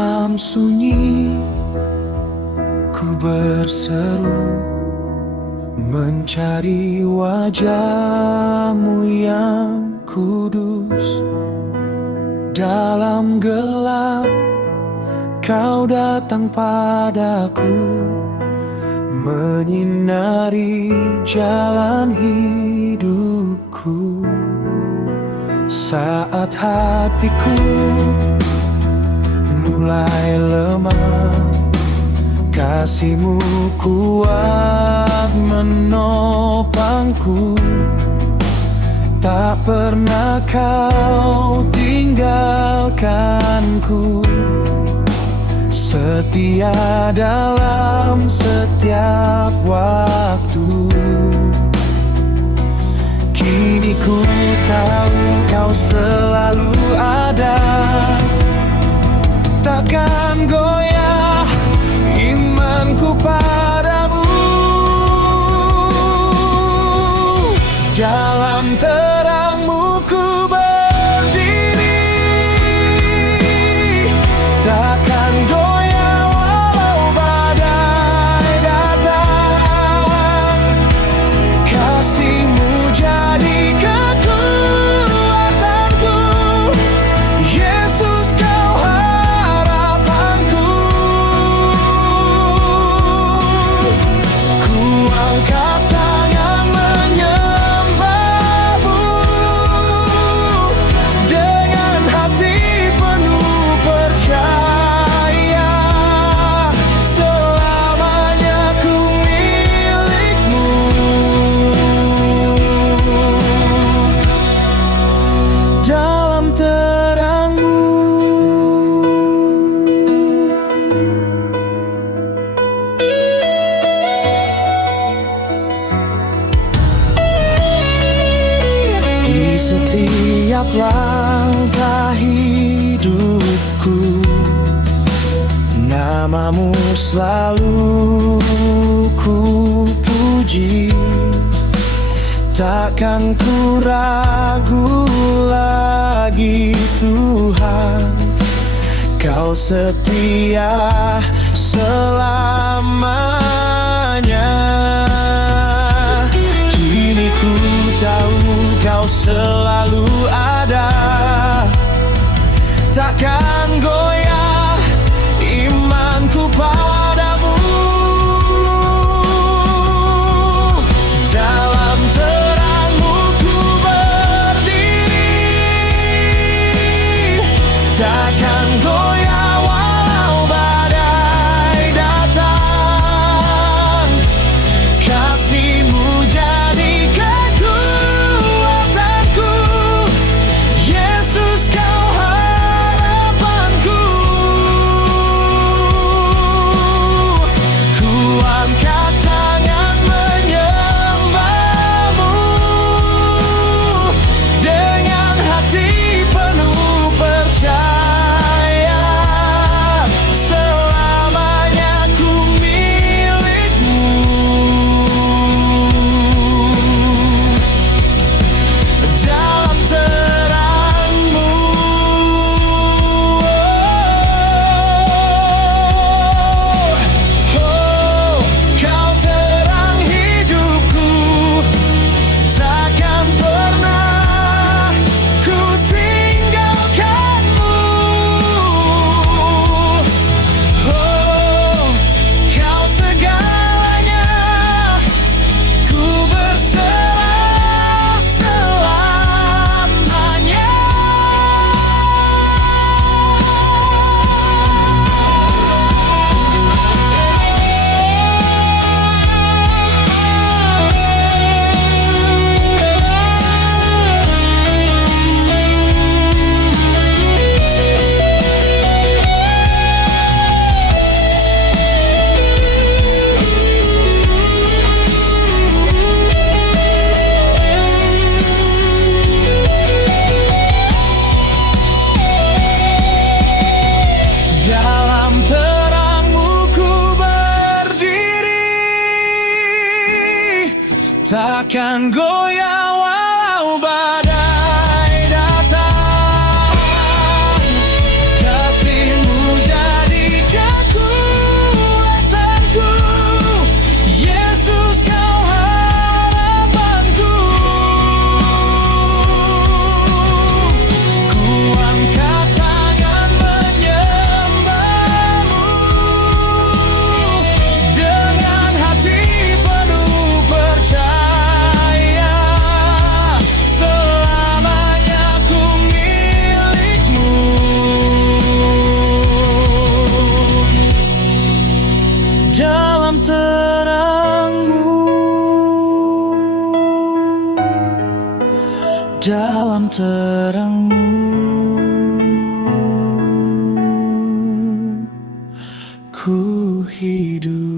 Dalam sunyi ku berseru, mencari wajah-Mu yang kudus. Dalam gelap Kau datang padaku, menyinari jalan hidupku. Saat hatiku mulai lemah, kasih-Mu kuat menopangku. Tak pernah Kau tinggalkanku, setia dalam setiap waktu. Kini ku tahu Kau selalu ada, takkan goyah imanku padamu. Dalam terang-Mu ku berdiri, takkan goyah walau badai datang. Kasih-Mu jadi kekuatanku, Yesus Kau harapanku. Ku angkat tangan menyembah-Mu, dengan hati penuh percaya. Selamanya ku milik-Mu. Dalam terang-Mu. Di setiap langkah hidupku, nama-Mu selalu ku puji. Takkan ku ragu lagi Tuhan, Kau setia selamanya. Kini ku tahu Kau selalu ada, takkan goyah imanku padamu. Dalam terang-Mu ku berdiri, takkan goyah walau badai datang. Kasih-Mu jadi kekuatanku, Yesus Kau harapanku. Ku angkat tangan menyembah-Mu, dengan hati penuh percaya. Selamanya ku milik-Mu. Dalam terang-Mu. Oh, Kau terang hidupku, takkan pernah ku tinggalkan-Mu. Oh, Kau segalanya, ku berserah selamanya. Dalam terang-Mu ku berdiri, takkan goyah walau badai datang. Kasih-Mu jadi terangmu ku hidup.